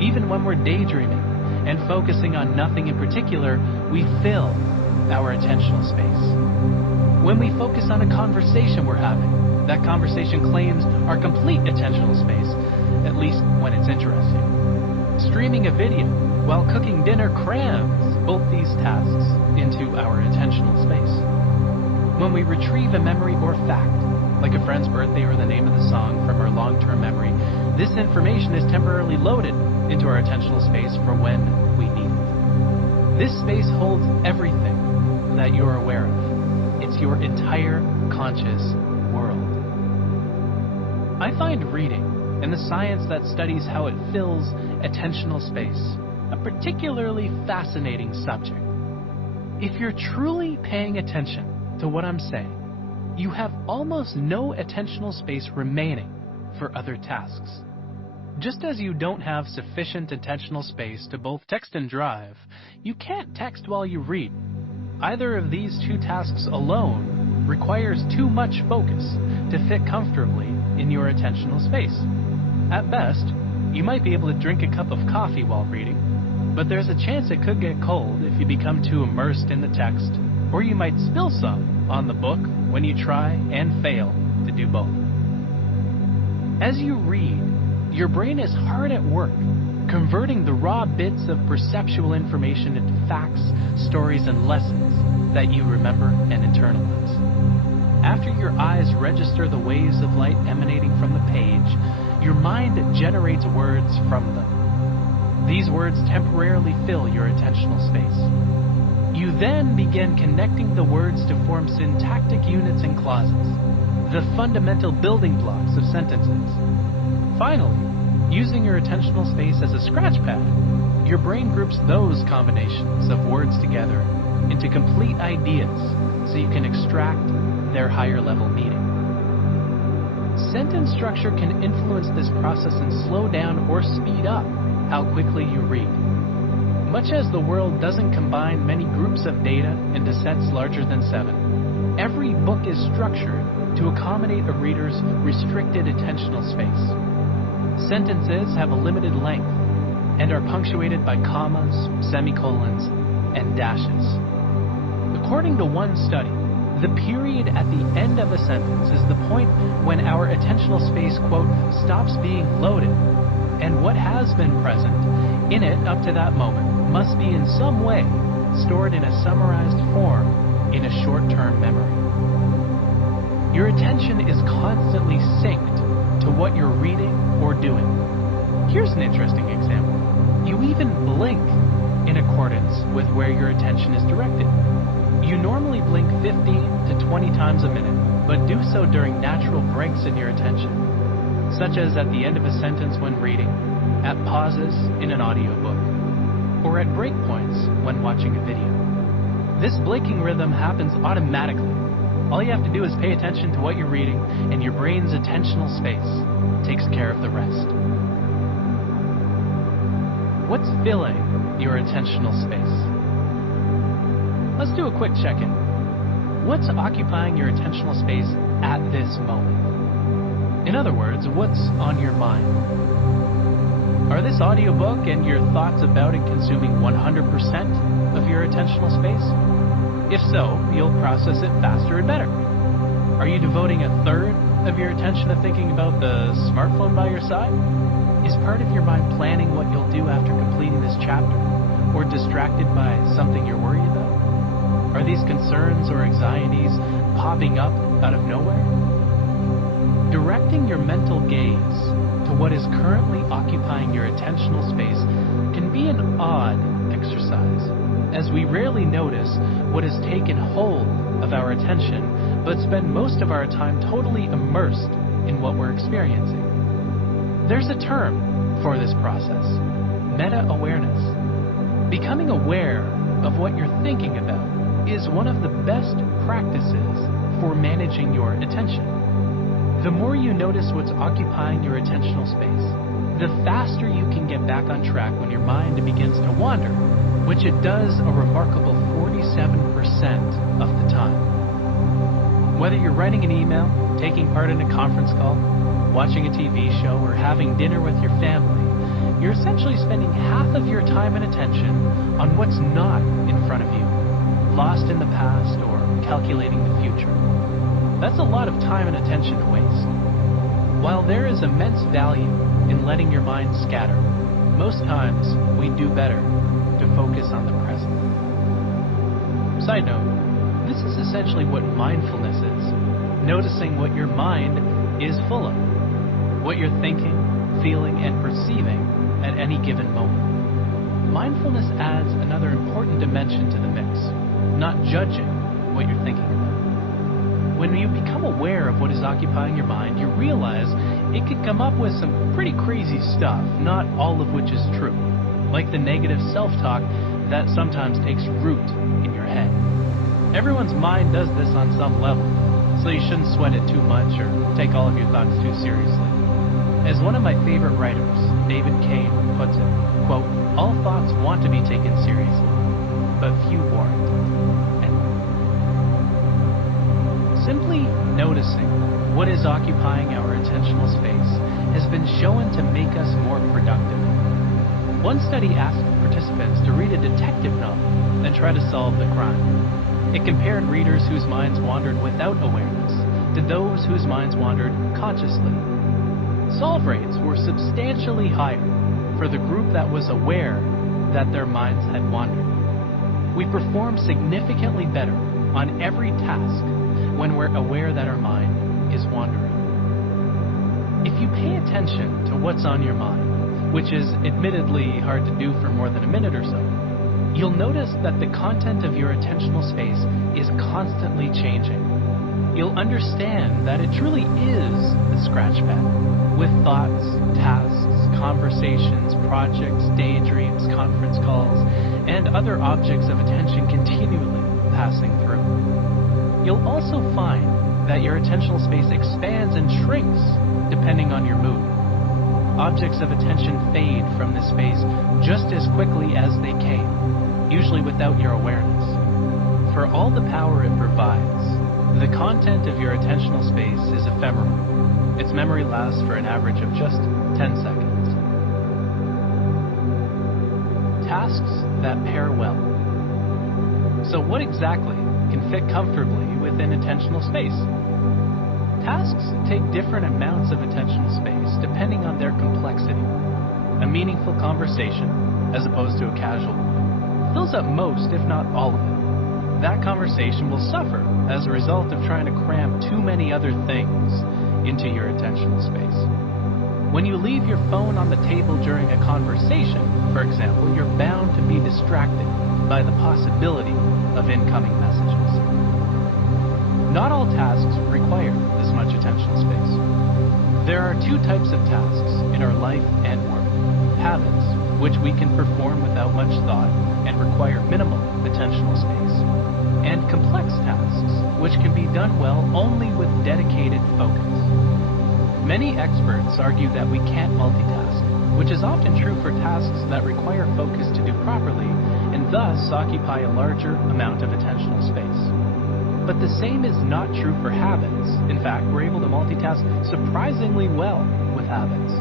Even when we're daydreaming and focusing on nothing in particular, we fill our attentional space. When we focus on a conversation we're having, that conversation claims our complete attentional space, at least when it's interesting. Streaming a video while cooking dinner crams both these tasks into our attentional space. When we retrieve a memory or fact, like a friend's birthday or the name of the song from our long-term memory, this information is temporarily loaded into our attentional space for when we need it. This space holds everything that you're aware of. It's your entire conscious world. I find reading and the science that studies how it fills attentional space a particularly fascinating subject. If you're truly paying attention to what I'm saying, you have almost no attentional space remaining for other tasks. Just as you don't have sufficient attentional space to both text and drive, you can't text while you read. Either of these two tasks alone requires too much focus to fit comfortably in your attentional space. At best, you might be able to drink a cup of coffee while reading, but there's a chance it could get cold if you become too immersed in the text, or you might spill some on the book when you try and fail to do both. As you read, your brain is hard at work, converting the raw bits of perceptual information into facts, stories, and lessons that you remember and internalize. After your eyes register the waves of light emanating from the page, your mind generates words from them. These words temporarily fill your attentional space. You then begin connecting the words to form syntactic units and clauses, the fundamental building blocks of sentences. Finally, using your attentional space as a scratch pad, your brain groups those combinations of words together into complete ideas so you can extract their higher level meaning. Sentence structure can influence this process and slow down or speed up how quickly you read. Much as the world doesn't combine many groups of data into sets larger than 7, every book is structured to accommodate a reader's restricted attentional space. Sentences have a limited length and are punctuated by commas, semicolons, and dashes. According to one study, the period at the end of a sentence is the point when our attentional space, quote, stops being loaded, and what has been present in it up to that moment must be in some way stored in a summarized form in a short-term memory. Your attention is constantly synced to what you're reading or doing. Here's an interesting example. You even blink in accordance with where your attention is directed. You normally blink 15 to 20 times a minute, but do so during natural breaks in your attention, such as at the end of a sentence when reading, at pauses in an audiobook, or at break points when watching a video. This blinking rhythm happens automatically. All you have to do is pay attention to what you're reading, and your brain's attentional space takes care of the rest. What's filling your attentional space? Let's do a quick check-in. What's occupying your attentional space at this moment? In other words, what's on your mind? Are this audiobook and your thoughts about it consuming 100% of your attentional space? If so, you'll process it faster and better. Are you devoting a third of your attention to thinking about the smartphone by your side? Is part of your mind planning what you'll do after completing this chapter, or distracted by something you're worried about? Are these concerns or anxieties popping up out of nowhere? Directing your mental gaze to what is currently occupying your attentional space can be an odd exercise, as we rarely notice what has taken hold of our attention, but spend most of our time totally immersed in what we're experiencing. There's a term for this process: meta-awareness. Becoming aware of what you're thinking about is one of the best practices for managing your attention. The more you notice what's occupying your attentional space, the faster you can get back on track when your mind begins to wander, which it does a remarkable 47% of the time. Whether you're writing an email, taking part in a conference call, watching a TV show, or having dinner with your family, you're essentially spending half of your time and attention on what's not in front of you, lost in the past or calculating the future. That's a lot of time and attention to waste. While there is immense value in letting your mind scatter, most times we do better to focus on the present. Side note, this is essentially what mindfulness is: noticing what your mind is full of, what you're thinking, feeling, and perceiving at any given moment. Mindfulness adds another important dimension to the mix: not judging what you're thinking about. When you become aware of what is occupying your mind, you realize it could come up with some pretty crazy stuff, not all of which is true, like the negative self-talk that sometimes takes root in your head. Everyone's mind does this on some level, so you shouldn't sweat it too much or take all of your thoughts too seriously. As one of my favorite writers, David Kane, puts it, quote, "All thoughts want to be taken seriously, but few warrant it." End quote. Simply noticing what is occupying our attentional space has been shown to make us more productive. One study asked participants to read a detective novel and try to solve the crime. It compared readers whose minds wandered without awareness to those whose minds wandered consciously. Solve rates were substantially higher for the group that was aware that their minds had wandered. We perform significantly better on every task when we're aware that our mind is wandering. If you pay attention to what's on your mind, which is admittedly hard to do for more than a minute or so, you'll notice that the content of your attentional space is constantly changing. You'll understand that it truly is a scratch pad, with thoughts, tasks, conversations, projects, daydreams, conference calls, and other objects of attention continually passing through. You'll also find that your attentional space expands and shrinks depending on your mood. Objects of attention fade from this space just as quickly as they came, usually without your awareness. For all the power it provides, the content of your attentional space is ephemeral. Its memory lasts for an average of just 10 seconds. Tasks that pair well. So what exactly can fit comfortably within attentional space? Tasks take different amounts of attentional space depending on their complexity. A meaningful conversation, as opposed to a casual one, fills up most, if not all of it. That conversation will suffer as a result of trying to cram too many other things into your attentional space. When you leave your phone on the table during a conversation, for example, you're bound to be distracted by the possibility of incoming messages. Not all tasks require this much attentional space. There are two types of tasks in our life and work. Habits, which we can perform without much thought and require minimal attentional space. And complex tasks, which can be done well only with dedicated focus. Many experts argue that we can't multitask, which is often true for tasks that require focus to do properly and thus occupy a larger amount of attentional space. But the same is not true for habits. In fact, we're able to multitask surprisingly well with habits.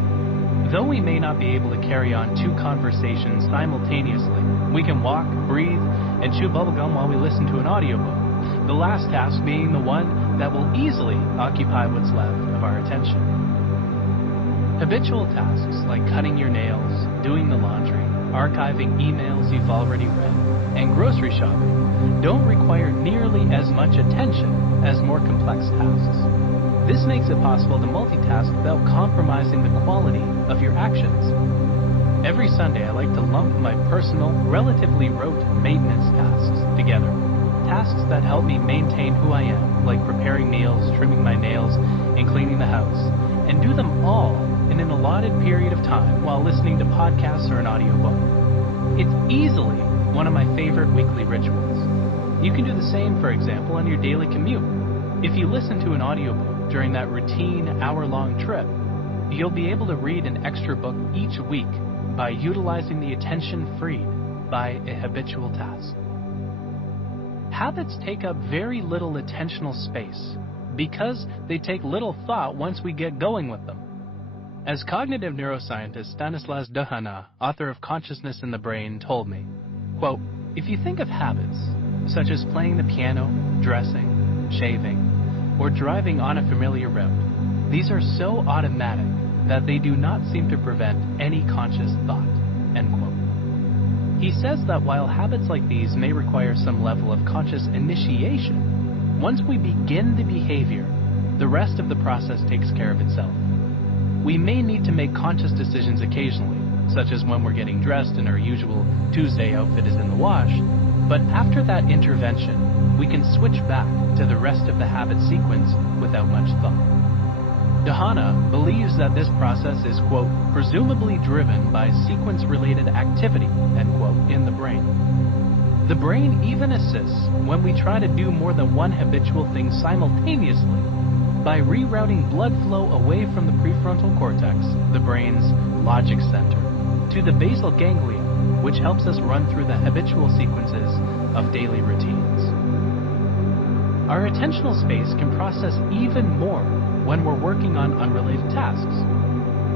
Though we may not be able to carry on two conversations simultaneously, we can walk, breathe, and chew bubblegum while we listen to an audiobook, the last task being the one that will easily occupy what's left of our attention. Habitual tasks like cutting your nails, doing the laundry, archiving emails you've already read, and grocery shopping don't require nearly as much attention as more complex tasks. This makes it possible to multitask without compromising the quality of your actions. Every Sunday, I like to lump my personal, relatively rote maintenance tasks together. Tasks that help me maintain who I am, like preparing meals, trimming my nails, and cleaning the house, and do them all in an allotted period of time while listening to podcasts or an audiobook. It's easily one of my favorite weekly rituals. You can do the same, for example, on your daily commute. If you listen to an audiobook during that routine hour-long trip, you'll be able to read an extra book each week by utilizing the attention freed by a habitual task. Habits take up very little attentional space because they take little thought once we get going with them. As cognitive neuroscientist Stanislav Dohana, author of Consciousness in the Brain, told me, quote, "If you think of habits, such as playing the piano, dressing, shaving, or driving on a familiar route, these are so automatic that they do not seem to prevent any conscious thought," end quote. He says that while habits like these may require some level of conscious initiation, once we begin the behavior, the rest of the process takes care of itself. We may need to make conscious decisions occasionally, such as when we're getting dressed and our usual Tuesday outfit is in the wash, but after that intervention, we can switch back to the rest of the habit sequence without much thought. Dohana believes that this process is, quote, "presumably driven by sequence-related activity," end quote, in the brain. The brain even assists when we try to do more than one habitual thing simultaneously by rerouting blood flow away from the prefrontal cortex, the brain's logic center, to the basal ganglia, which helps us run through the habitual sequences of daily routines. Our attentional space can process even more when we're working on unrelated tasks.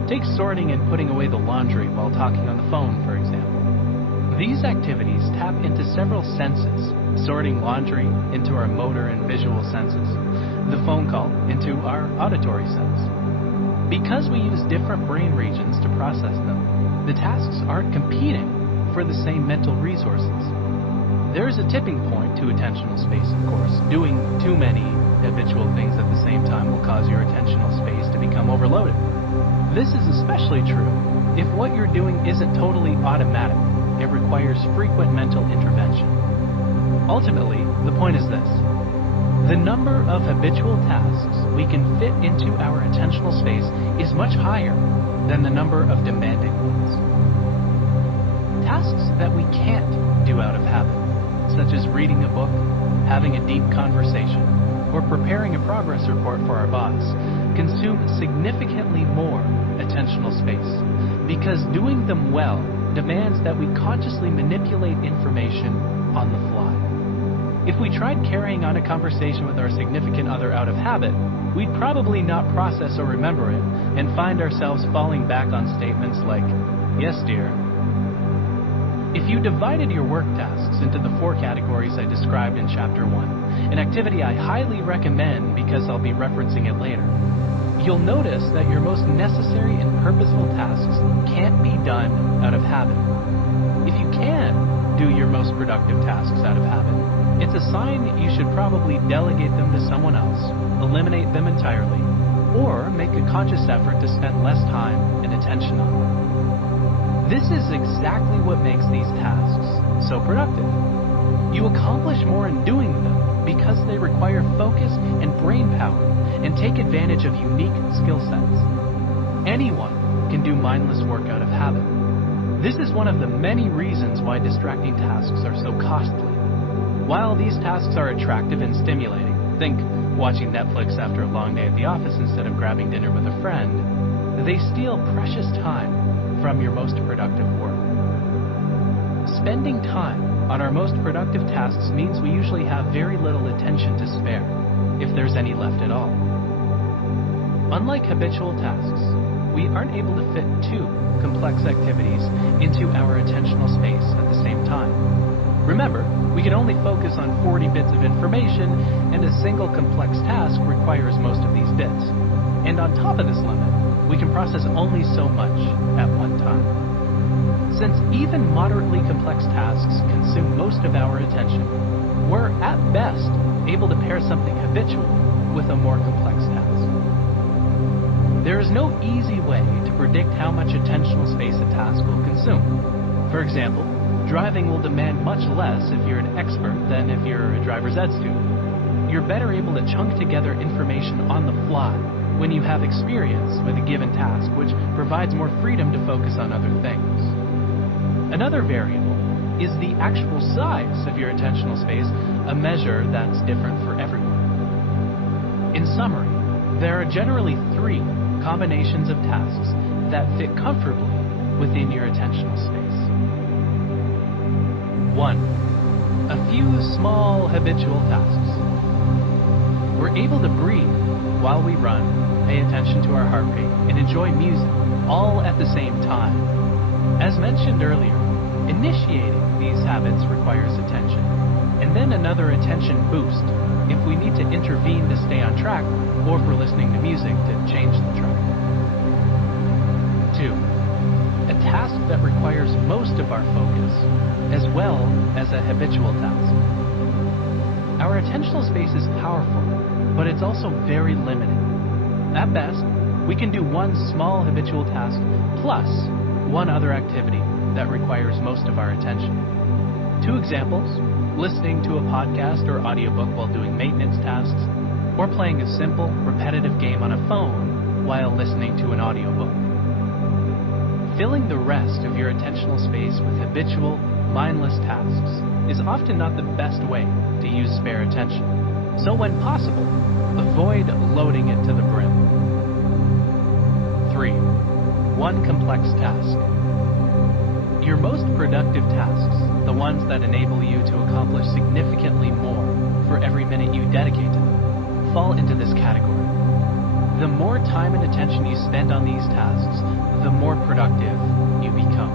Take sorting and putting away the laundry while talking on the phone, for example. These activities tap into several senses, sorting laundry into our motor and visual senses, the phone call into our auditory sense. Because we use different brain regions to process them, the tasks aren't competing for the same mental resources. There is a tipping point to attentional space, of course. Doing too many habitual things at the same time will cause your attentional space to become overloaded. This is especially true if what you're doing isn't totally automatic. It requires frequent mental intervention. Ultimately, the point is this: the number of habitual tasks we can fit into our attentional space is much higher than the number of demanding ones. Tasks that we can't do out of habit, such as reading a book, having a deep conversation, or preparing a progress report for our boss, consume significantly more attentional space, because doing them well demands that we consciously manipulate information on the fly. If we tried carrying on a conversation with our significant other out of habit, we'd probably not process or remember it and find ourselves falling back on statements like, "Yes, dear." If you divided your work tasks into the 4 categories I described in Chapter 1, an activity I highly recommend because I'll be referencing it later, you'll notice that your most necessary and purposeful tasks can't be done out of habit. If you can do your most productive tasks out of habit, it's a sign you should probably delegate them to someone else, eliminate them entirely, or make a conscious effort to spend less time and attention on them. This is exactly what makes these tasks so productive. You accomplish more in doing them because they require focus and brain power and take advantage of unique skill sets. Anyone can do mindless work out of habit. This is one of the many reasons why distracting tasks are so costly. While these tasks are attractive and stimulating, think watching Netflix after a long day at the office instead of grabbing dinner with a friend, they steal precious time from your most productive work. Spending time on our most productive tasks means we usually have very little attention to spare, if there's any left at all. Unlike habitual tasks, we aren't able to fit 2 complex activities into our attentional space at the same time. Remember, we can only focus on 40 bits of information, and a single complex task requires most of these bits. And on top of this limit, we can process only so much at one time. Since even moderately complex tasks consume most of our attention, we're at best able to pair something habitual with a more complex task. There is no easy way to predict how much attentional space a task will consume. For example, driving will demand much less if you're an expert than if you're a driver's ed student. You're better able to chunk together information on the fly when you have experience with a given task, which provides more freedom to focus on other things. Another variable is the actual size of your attentional space, a measure that's different for everyone. In summary, there are generally 3 combinations of tasks that fit comfortably within your attentional space. 1. A few small habitual tasks. We're able to breathe while we run, pay attention to our heart rate, and enjoy music, all at the same time. As mentioned earlier, initiating these habits requires attention, and then another attention boost if we need to intervene to stay on track, or if we're listening to music to change the track. 2. A task that requires most of our focus, as well as a habitual task. Our attentional space is powerful, but it's also very limited. At best, we can do one small habitual task plus one other activity that requires most of our attention. 2 examples: listening to a podcast or audiobook while doing maintenance tasks, or playing a simple, repetitive game on a phone while listening to an audiobook. Filling the rest of your attentional space with habitual, mindless tasks is often not the best way to use spare attention. So when possible, avoid loading it to the brim. 3. One complex task. Your most productive tasks, the ones that enable you to accomplish significantly more for every minute you dedicate to them, fall into this category. The more time and attention you spend on these tasks, the more productive you become.